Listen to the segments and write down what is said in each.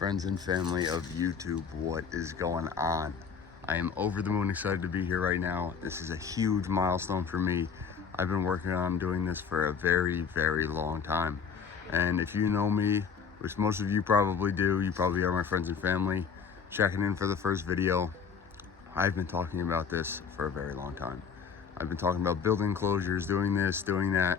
Friends and family of YouTube, what is going on? I am over the moon excited to be here right now. This is a huge milestone for me. I've been working on doing this for a very, very long time. And if you know me, which most of you probably do, you probably are my friends and family, checking in for the first video. I've been talking about this for a very long time. I've been talking about building enclosures, doing this, doing that.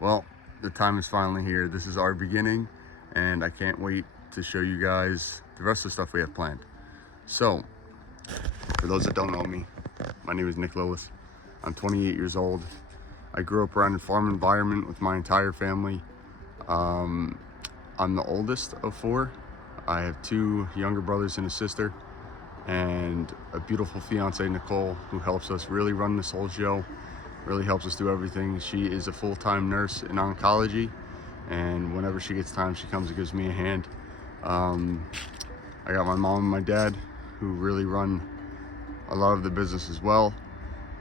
Well, the time is finally here. This is our beginning, and I can't wait to show you guys the rest of the stuff we have planned. So, for those that don't know me, my name is Nick Lillis. I'm 28 years old. I grew up around a farm environment with my entire family. I'm the oldest of four. I have two younger brothers and a sister, and a beautiful fiance, Nicole, who helps us really run this whole show, really helps us do everything. She is a full-time nurse in oncology, and whenever she gets time, she comes and gives me a hand. I got my mom and my dad, who really run a lot of the business as well.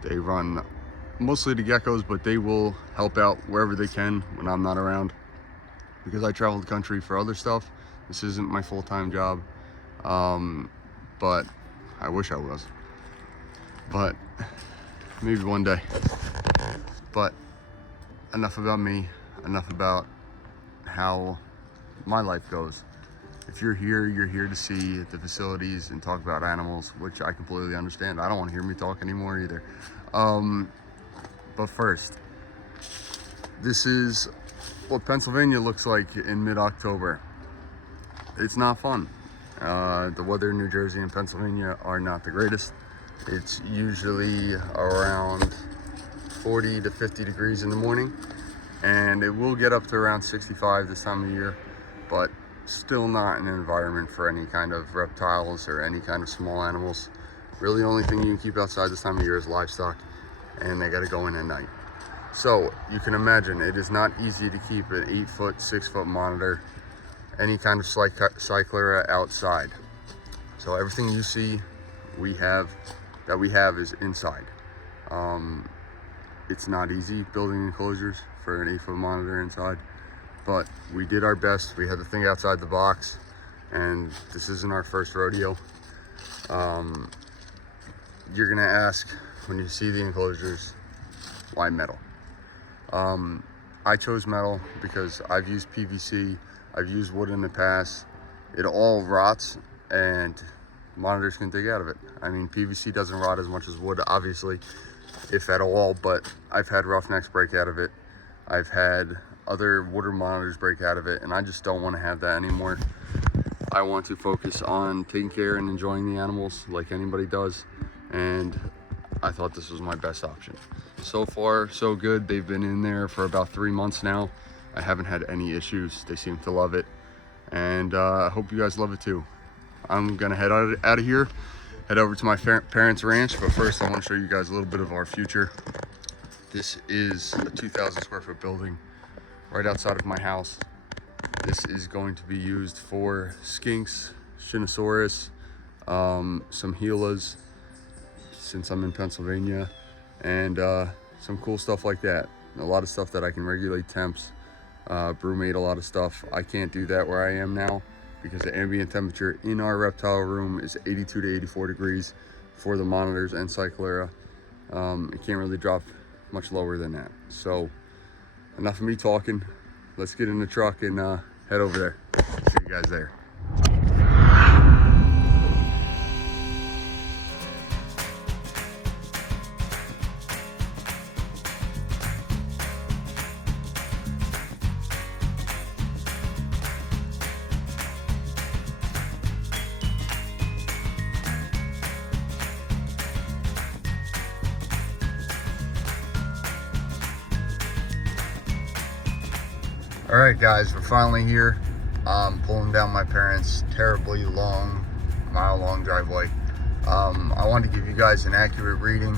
They run mostly the geckos, but they will help out wherever they can when I'm not around, because I travel the country for other stuff. This isn't my full-time job, but I wish I was, but maybe one day. But enough about me, enough about how my life goes. If you're here to see the facilities and talk about animals, which I completely understand. I don't want to hear me talk anymore either. But first, this is what Pennsylvania looks like in mid-October. It's not fun. The weather in New Jersey and Pennsylvania are not the greatest. It's usually around 40 to 50 degrees in the morning, and it will get up to around 65 this time of year, but still not an environment for any kind of reptiles or any kind of small animals. Really, the only thing you can keep outside this time of year is livestock, and they got to go in at night. So you can imagine it is not easy to keep an 8-foot, 6-foot monitor, any kind of cyclera outside. So everything you see we have is inside. It's not easy building enclosures for an 8-foot monitor inside, but we did our best. We had the thing outside the box, and this isn't our first rodeo. You're gonna ask when you see the enclosures, why metal? I chose metal because I've used PVC, I've used wood in the past. It all rots, and monitors can dig out of it. I mean, PVC doesn't rot as much as wood, obviously, if at all, but I've had roughnecks break out of it. I've had other water monitors break out of it, and I just don't want to have that anymore. I want to focus on taking care and enjoying the animals like anybody does, and I thought this was my best option. So far, so good. They've been in there for about 3 months now. I haven't had any issues. They seem to love it, and I hope you guys love it too. I'm gonna head out of here, head over to my parents' ranch, but first I want to show you guys a little bit of our future. This is a 2,000 square foot building right outside of my house. This is going to be used for skinks, Shinosaurus, some Gilas, since I'm in Pennsylvania, and some cool stuff like that. A lot of stuff that I can regulate temps, brumate a lot of stuff. I can't do that where I am now because the ambient temperature in our reptile room is 82 to 84 degrees for the monitors and cyclera. It can't really drop much lower than that. So enough of me talking. Let's get in the truck and head over there. See you guys there. All right, guys, we're finally here. I'm pulling down my parents' terribly long, mile-long driveway. I wanted to give you guys an accurate reading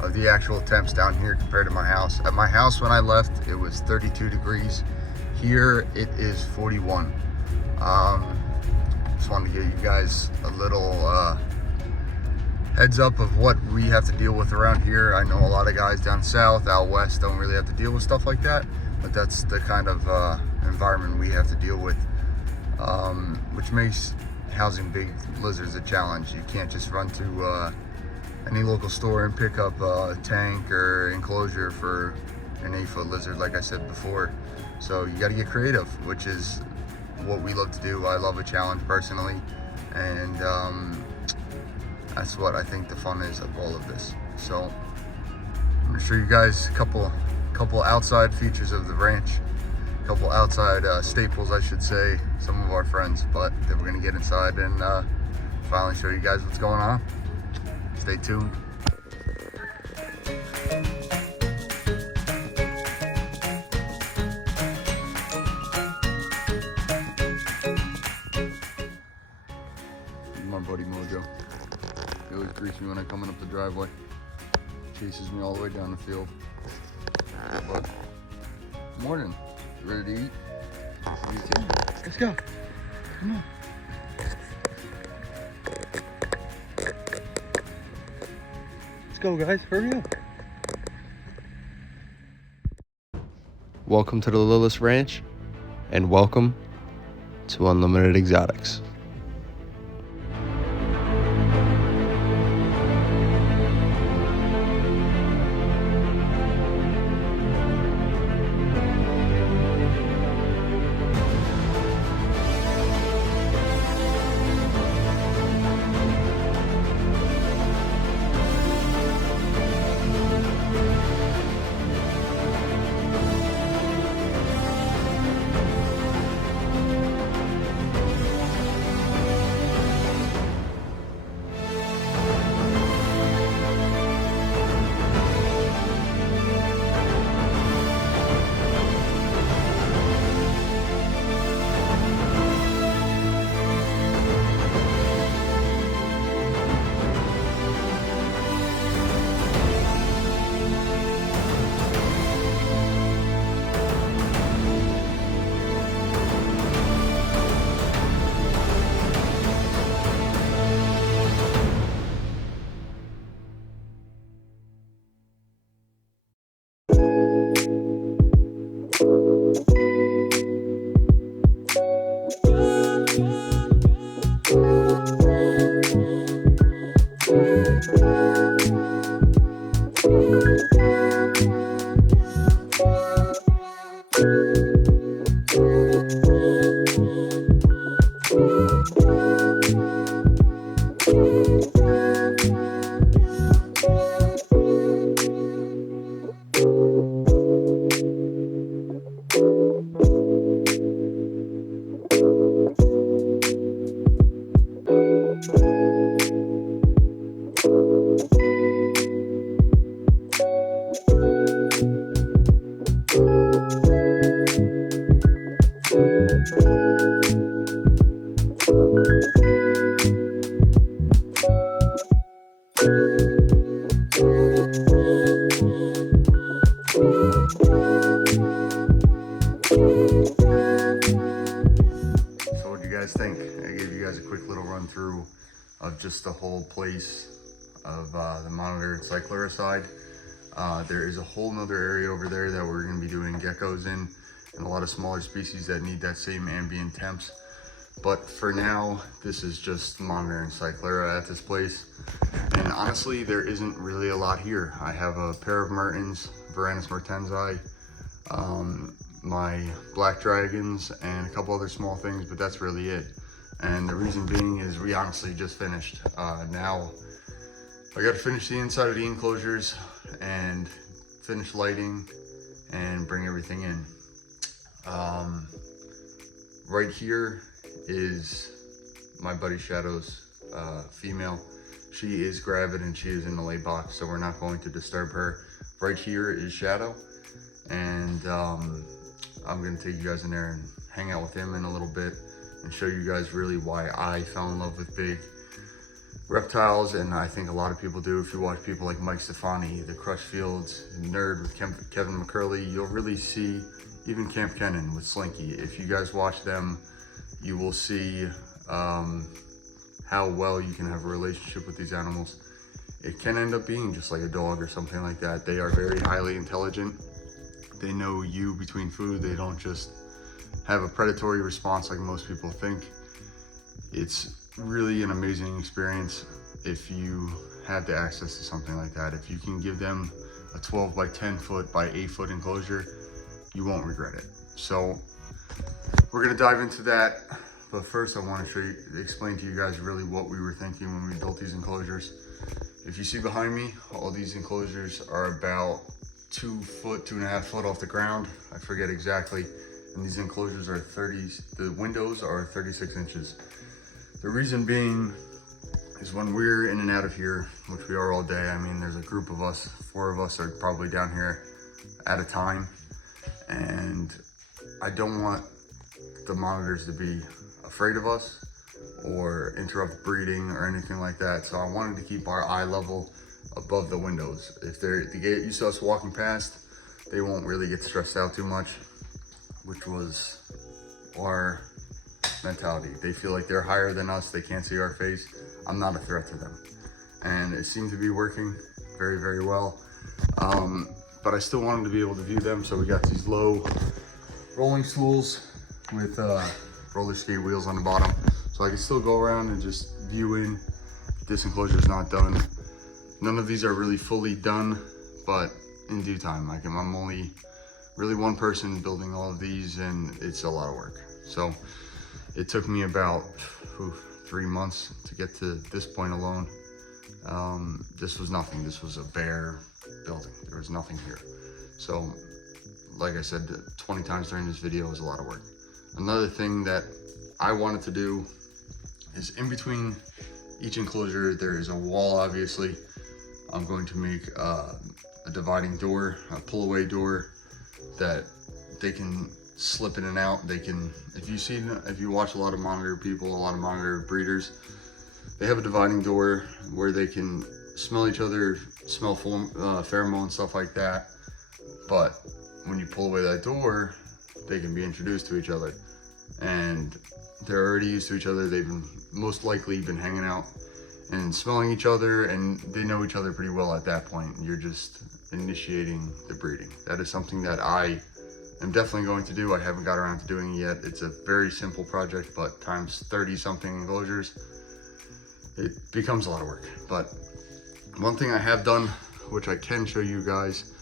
of the actual temps down here compared to my house. At my house when I left, it was 32 degrees. Here it is 41. Just wanted to give you guys a little heads up of what we have to deal with around here. I know a lot of guys down south, out west, don't really have to deal with stuff like that, but that's the kind of environment we have to deal with. which makes housing big lizards a challenge. You can't just run to any local store and pick up a tank or enclosure for an 8-foot lizard, like I said before. So you got to get creative, which is what we love to do. I love a challenge personally, and that's what I think the fun is of all of this. So I'm gonna show you guys a couple outside features of the ranch, a couple outside staples, I should say, some of our friends, but then we're gonna get inside and finally show you guys what's going on. Stay tuned. My buddy Mojo. He always greets me when I'm coming up the driveway. Chases me all the way down the field. Hey, bud. Morning. You ready to eat? You too. Let's go. Come on. Let's go, guys. Hurry up. Welcome to the Lillis Ranch, and welcome to Unlimited Exotics. Think I gave you guys a quick little run through of just the whole place of the monitor and cyclura side. There is a whole nother area over there that we're going to be doing geckos in, and a lot of smaller species that need that same ambient temps. But for now, this is just monitor and cyclura at this place, and honestly there isn't really a lot here. I have a pair of Mertens, Varanus mertensi, my black dragons, and a couple other small things, but that's really it. And the reason being is we honestly just finished. Now I got to finish the inside of the enclosures and finish lighting and bring everything in. Right here is my buddy Shadow's female. She is gravid and she is in the lay box, so we're not going to disturb her. Right here is Shadow, and I'm gonna take you guys in there and hang out with him in a little bit and show you guys really why I fell in love with big reptiles, and I think a lot of people do. If you watch people like Mike Stefani, the Crushfields, Nerd with Kevin McCurley, you'll really see, even Camp Kennan with Slinky. If you guys watch them, you will see how well you can have a relationship with these animals. It can end up being just like a dog or something like that. They are very highly intelligent. They know you between food. They don't just have a predatory response like most people think. It's really an amazing experience if you have the access to something like that. If you can give them a 12 by 10 foot by 8 foot enclosure, you won't regret it. So we're gonna dive into that. But first I want to explain to you guys really what we were thinking when we built these enclosures. If you see behind me, all these enclosures are about 2 foot, 2.5 foot off the ground. I forget exactly. And these enclosures are the windows are 36 inches. The reason being is when we're in and out of here, which we are all day. I mean, there's a group of us, 4 of us are probably down here at a time. And I don't want the monitors to be afraid of us or interrupt breeding or anything like that. So I wanted to keep our eye level above the windows. If they get used to us walking past, they won't really get stressed out too much, which was our mentality. They feel like they're higher than us, they can't see our face. I'm not a threat to them. And it seemed to be working very, very well. But I still wanted to be able to view them, so we got these low rolling stools with roller skate wheels on the bottom, so I can still go around and just view in. This enclosure is not done. None of these are really fully done, but in due time. I'm only really one person building all of these, and it's a lot of work. So it took me about 3 months to get to this point alone. This was nothing. This was a bare building. There was nothing here. So like I said 20 times during this video, is a lot of work. Another thing that I wanted to do is in between each enclosure, there is a wall, obviously. I'm going to make a dividing door, a pull away door that they can slip in and out. They can, if you watch a lot of monitor people, a lot of monitor breeders, they have a dividing door where they can smell each other, smell pheromone, stuff like that. But when you pull away that door, they can be introduced to each other. And they're already used to each other. They've most likely been hanging out and smelling each other, and they know each other pretty well at that point. You're just initiating the breeding. That is something that I am definitely going to do. I haven't got around to doing it yet. It's a very simple project, but times 30 something enclosures, it becomes a lot of work. But one thing I have done, which I can show you guys,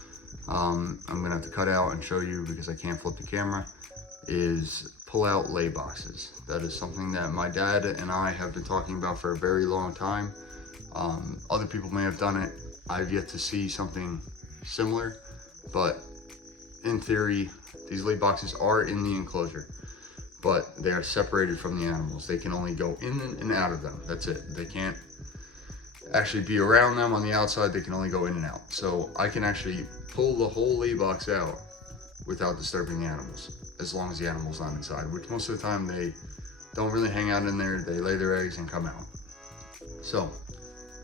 I'm gonna have to cut out and show you because I can't flip the camera, is pull out lay boxes. That is something that my dad and I have been talking about for a very long time. Other people may have done it. I've yet to see something similar, but in theory, these lay boxes are in the enclosure, but they are separated from the animals. They can only go in and out of them. That's it. They can't actually be around them on the outside. They can only go in and out. So I can actually pull the whole lay box out without disturbing the animals, as long as the animal's not inside, which most of the time they don't really hang out in there. They lay their eggs and come out. So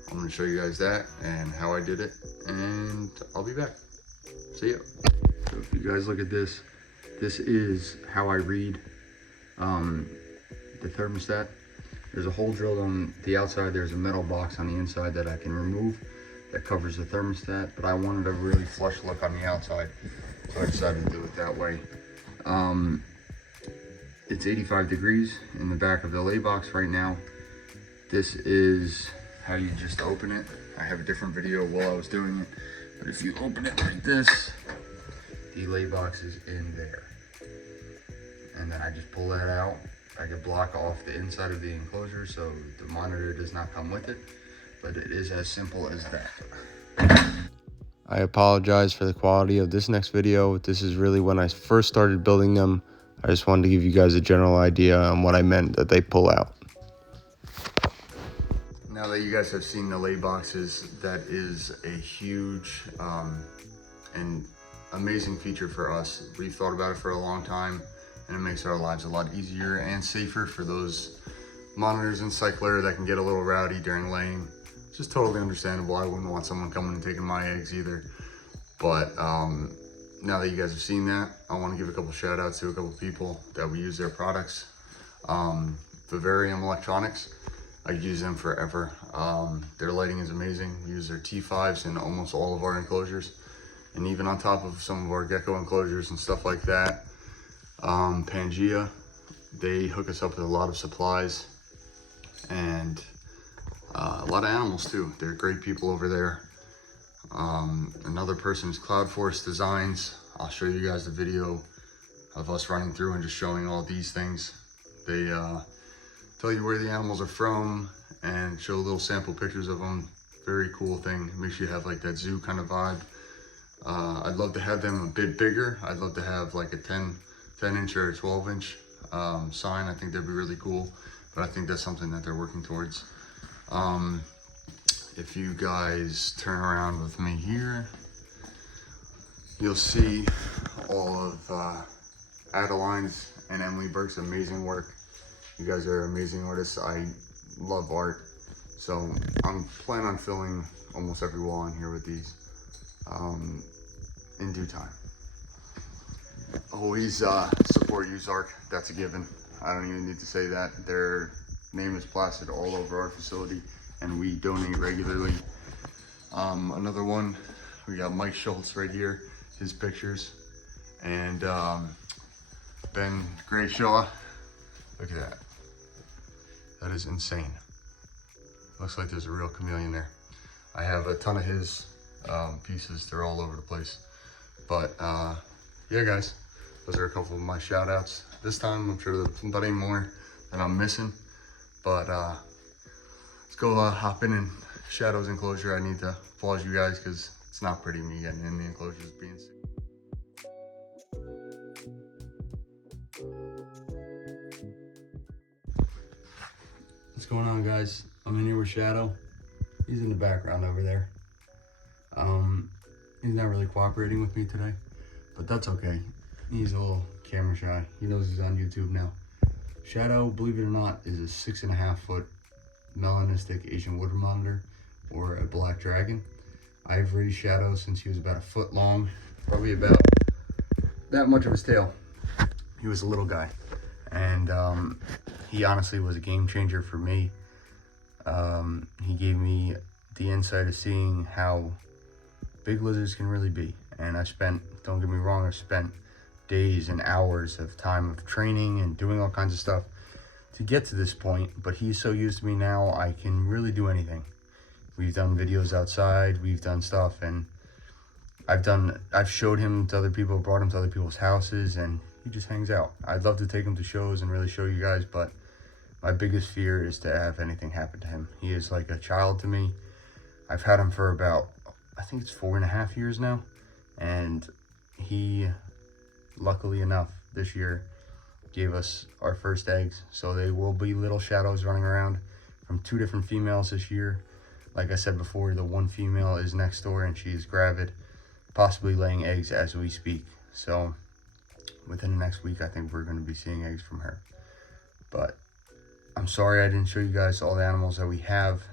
I'm gonna show you guys that and how I did it, and I'll be back. See ya. So if you guys look at this, this is how I read the thermostat. There's a hole drilled on the outside. There's a metal box on the inside that I can remove that covers the thermostat, but I wanted a really flush look on the outside, so I decided to do it that way. It's 85 degrees in the back of the lay box right now. This is how you just open it. I have a different video while I was doing it, but if you open it like this, the lay box is in there. And then I just pull that out. I could block off the inside of the enclosure so the monitor does not come with it, but it is as simple as that. I apologize for the quality of this next video. This is really when I first started building them. I just wanted to give you guys a general idea on what I meant that they pull out. Now that you guys have seen the lay boxes, that is a huge and amazing feature for us. We've thought about it for a long time, and it makes our lives a lot easier and safer for those monitors and cycler that can get a little rowdy during laying. It's just totally understandable. I wouldn't want someone coming and taking my eggs either. But now that you guys have seen that, I want to give a couple shout outs to a couple people that we use their products. Vivarium Electronics, I use them forever. Their lighting is amazing. We use their T5s in almost all of our enclosures, and even on top of some of our gecko enclosures and stuff like that. Pangea, they hook us up with a lot of supplies and a lot of animals too. They're great people over there. Another person is Cloud Force Designs. I'll show you guys the video of us running through and just showing all these things. They tell you where the animals are from and show little sample pictures of them. Very cool thing. Makes you have like that zoo kind of vibe. I'd love to have them a bit bigger. I'd love to have like a 10 inch or a 12 inch sign. I think that'd be really cool, but I think that's something that they're working towards. If you guys turn around with me here, you'll see all of Adeline's and Emily Burke's amazing work. You guys are amazing artists. I love art, so I'm planning on filling almost every wall in here with these in due time. Always support USARC, that's a given. I don't even need to say that. Their name is plastered all over our facility and we donate regularly. Another one, we got Mike Schultz right here, his pictures, and Ben Grayshaw. Look at that. That is insane. Looks like there's a real chameleon there. I have a ton of his pieces. They're all over the place. But yeah, guys, those are a couple of my shout outs. This time, I'm sure there's plenty more that I'm missing. But let's go hop in Shadows enclosure. I need to pause you guys because it's not pretty me getting in the enclosures being sick. What's going on, guys? I'm in here with Shadow. He's in the background over there. He's not really cooperating with me today, but that's okay. He's a little camera shy. He knows he's on YouTube now. Shadow, believe it or not, is a 6.5 foot melanistic Asian wood monitor, or a black dragon. I've raised Shadow since he was about 1 foot long, probably about that much of his tail. He was a little guy, and he honestly was a game changer for me. He gave me the insight of seeing how big lizards can really be. And I spent, don't get me wrong, I spent days and hours of time of training and doing all kinds of stuff to get to this point, but he's so used to me now, I can really do anything. We've done videos outside, we've done stuff, and I've showed him to other people, brought him to other people's houses, and he just hangs out. I'd love to take him to shows and really show you guys, but my biggest fear is to have anything happen to him. He is like a child to me. I've had him for about, I think it's 4.5 years now, and he, luckily enough, this year gave us our first eggs. So they will be little shadows running around from 2 different females this year. Like I said before, the one female is next door and she's gravid, possibly laying eggs as we speak. So within the next week, I think we're going to be seeing eggs from her. But I'm sorry I didn't show you guys all the animals that we have.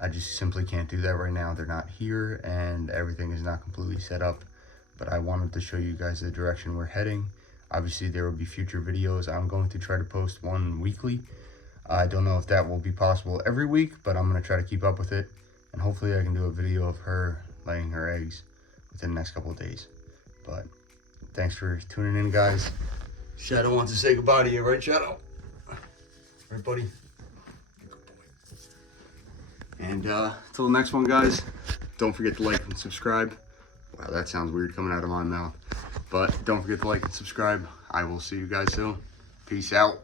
I just simply can't do that right now. They're not here and everything is not completely set up. But I wanted to show you guys the direction we're heading. Obviously, there will be future videos. I'm going to try to post one weekly. I don't know if that will be possible every week, but I'm going to try to keep up with it. And hopefully I can do a video of her laying her eggs within the next couple of days. But thanks for tuning in, guys. Shadow wants to say goodbye to you, right, Shadow? Right, buddy? Good boy. And till the next one, guys, don't forget to like and subscribe. Wow, that sounds weird coming out of my mouth. But don't forget to like and subscribe. I will see you guys soon. Peace out.